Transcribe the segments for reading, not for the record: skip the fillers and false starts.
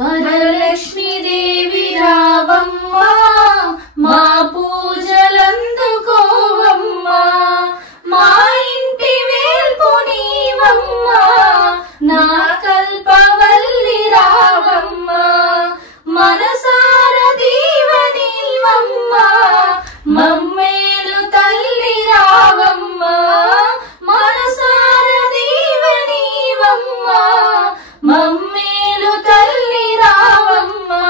వరలక్ష్మి దేవి రావమ్మా మా పూజలందుకోవమ్మా మా ఇంటి వేల్పు నీవమ్మా నా కల్పవల్లి రావమ్మా మనసార దీవనీవమ్మా మమ్మేలు తల్లి రావమ్మా మనసార దీవనీవమ్మా మమ్మేలు తల్లి రావమ్మా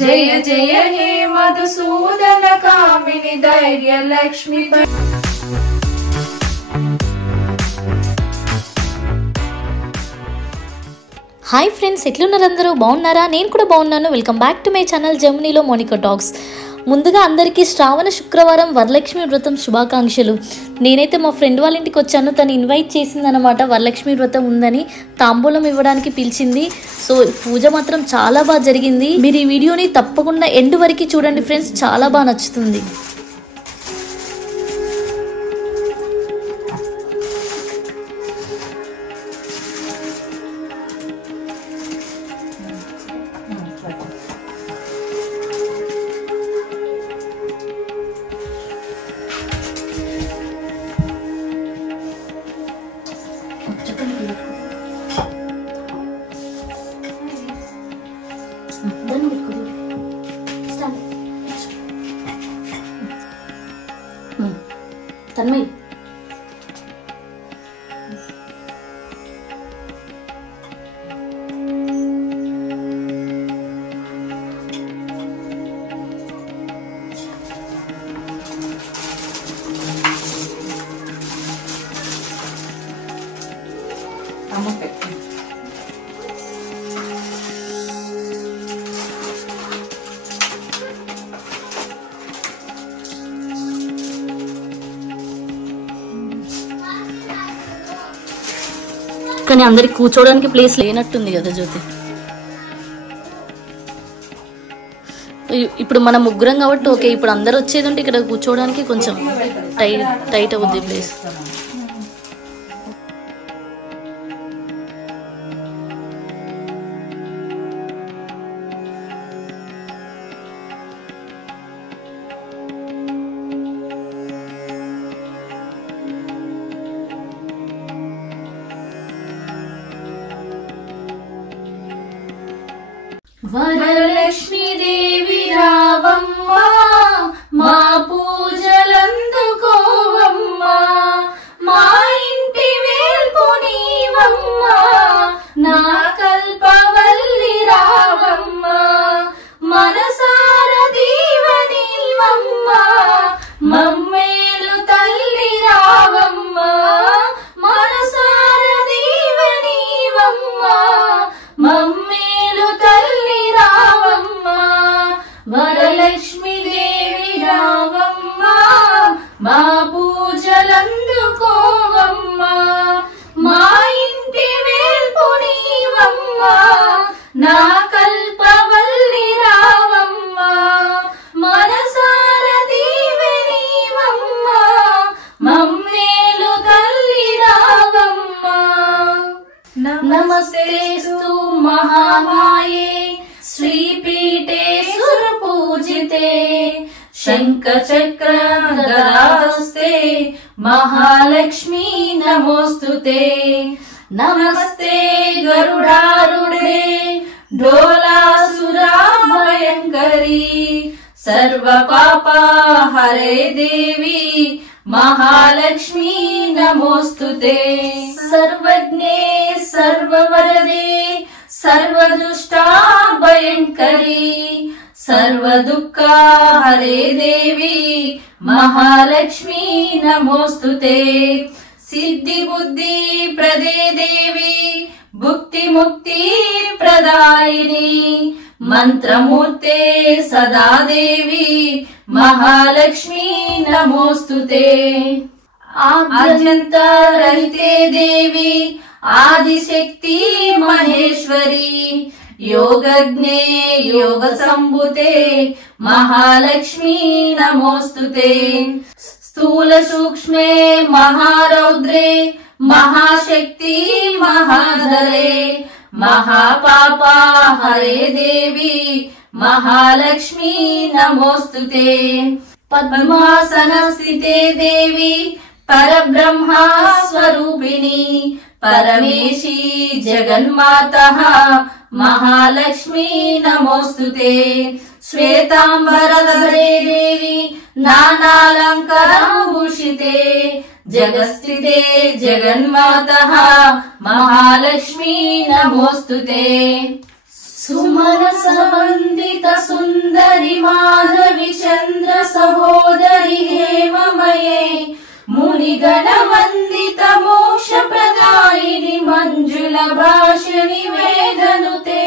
జయ జయ హే మధుసూదన కామిని ధైర్య లక్ష్మి. హాయ్ ఫ్రెండ్స్, ఎట్లున్నారు అందరూ? బాగున్నారా? నేను కూడా బాగున్నాను. Welcome back to my channel జర్మనీలో మోనికా టాక్స్. ముందుగా అందరికీ శ్రావణ శుక్రవారం వరలక్ష్మి వ్రతం శుభాకాంక్షలు. నేనైతే మా ఫ్రెండ్ వాళ్ళ ఇంటికి వచ్చాను. తను ఇన్వైట్ చేసిందనమాట. వరలక్ష్మి వ్రతం ఉందని తాంబూలం ఇవ్వడానికి పిలిచింది. సో పూజ మాత్రం చాలా బాగా జరిగింది. మీరు ఈ వీడియోని తప్పకుండా ఎండ్ వరకు చూడండి ఫ్రెండ్స్, చాలా బాగా నచ్చుతుంది. తన్మయ్ కానీ అందరికి కూర్చోవడానికి ప్లేస్ లేనట్టుంది కదా జ్యోతి. ఇప్పుడు మనం ముగ్గురం కాబట్టి ఓకే. ఇప్పుడు అందరు వచ్చేది ఉంటే ఇక్కడ కూర్చోవడానికి కొంచెం టైట్ అవుద్ది ప్లేస్. వరలక్ష్మి దేవి రావమ్మా మా పూజలందుకోవమ్మా మా ఇంటి వేల్పు నీవమ్మా నా కల్పవల్లి రావమ్మా మనసార దీవనీవమ్మా మమ్మేలు తల్లి రావమ్మా మనసార దీవనీవమ్మా మమ్మేలు తల్లి రావమ్మా వరలక్ష్మి దేవి రావమ్మా మా పూజలందుకోవమ్మా మా ఇంటి వేల్పు నీవమ్మా నా కల్పవల్లి రావమ్మా మనసార దీవెనీవమ్మా మమ్మేలు తల్లి రావమ్మా. నమస్తేస్తు మహామాయే శ్రీపీఠే సురపూజితే శంఖచక్రగదాహస్తే మహాలక్ష్మీ నమోస్తుతే. నమస్తే గరుడారుడే డోలాసురాభయంకరీ సర్వపాపహరే దేవి మహాలక్ష్మీ నమోస్తుతే. సర్వజ్ఞే సర్వవరదే సర్వదుష్టాభయంకరీ సర్వదుఃఖహరే దేవి మహాలక్ష్మీ నమోస్తుతే. సిద్ధి బుద్ధి ప్రదే దేవి భుక్తి ముక్తి ప్రదాయిని మంత్రమూర్తే సదా దేవి మహాలక్ష్మీ నమోస్తుతే. ఆద్యంతరహితే దేవి ఆదిశక్తి మహేశ్వరి योगज्ञे योग संभुते महालक्ष्मी नमोस्तुते। स्थूल सूक्ष्मे महारौद्रे महाशक्ति महाधरे महापापा हरे देवी महालक्ष्मी नमोस्तुते। पद्मासनस्थिते देवी परब्रह्मा स्वरूपिणी परमेशी जगन्मातः महालक्ष्मी नमोस्तुते। श्वेतांबरधरे देवी नानालंकाराभूषिते जगस्थिते जगन्मातः महालक्ष्मी नमोस्तुते। सुमनसवन्दित सुन्दरि माधवी चन्द्र सहोदरि हेममये मुनिगण वन्दित मोक्ष प्रदायिनि मंजुल भाषिणि वेदनुते।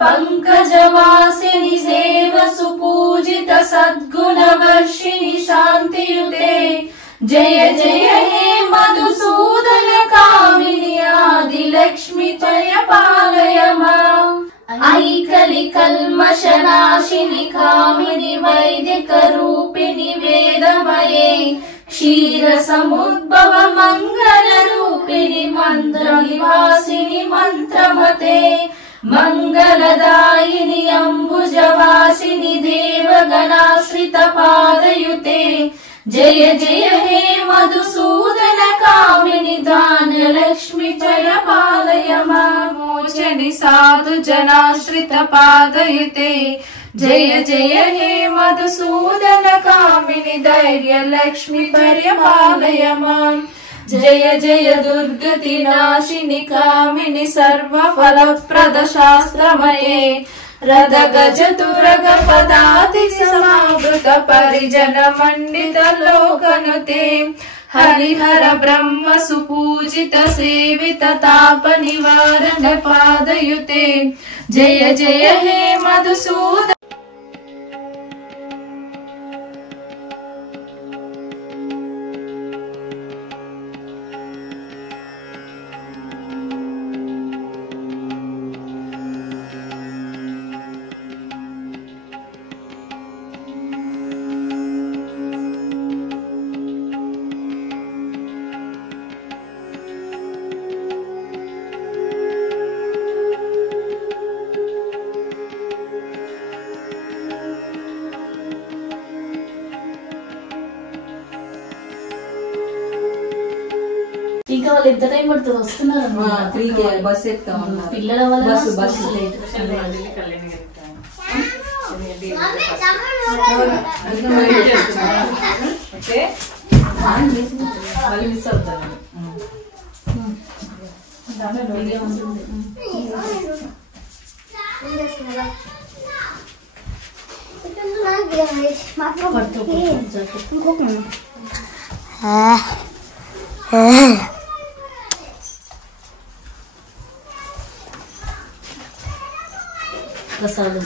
पंकजवासिनि सेव सुपूजित सद्गुण वर्षिणि शान्तियुते। जय जय हे मधुसूदन कामिनि आदिलक्ष्मी त्वय पालय माम्। ऐकलि कल्मषनाशिनि कामिनि वैदिक रूपिणि वेदमये क्षीर समुद्भव मंगल रूपिणि मंत्र निवासिनि मंत्रमते। मंगलदायिनि अंबुजवासिनि देवगणाश्रित पादयुते। जय जय हे मधुसूदन कामिनि दानलक्ष्मी त्वय पालय माम्। मोचनि साधु जनाश्रित पादयुते। जय जय हे मधुसूदन कामिनि धैर्य लक्ष्मी परिपालय माम्। जय जय दुर्गति नाशिनि कामिनि सर्व फलप्रद शास्त्रमये रद गज तुरग पदाति समावृत परिजन मंडित लोकनुते। हरिहर ब्रह्म सुपूजित सेवित ताप निवारण पादयुते। जय जय हे मधुसूदन। ఇంకా వాళ్ళు ఎంత టైం పడుతుంది వస్తున్నారు 3కి బస్ ఎక్కుతా ఉన్నారు పిల్లల వల్ల బస్ లేట్ ఓకే మళ్ళీ మిస్ అవుతాను ప్రసాదం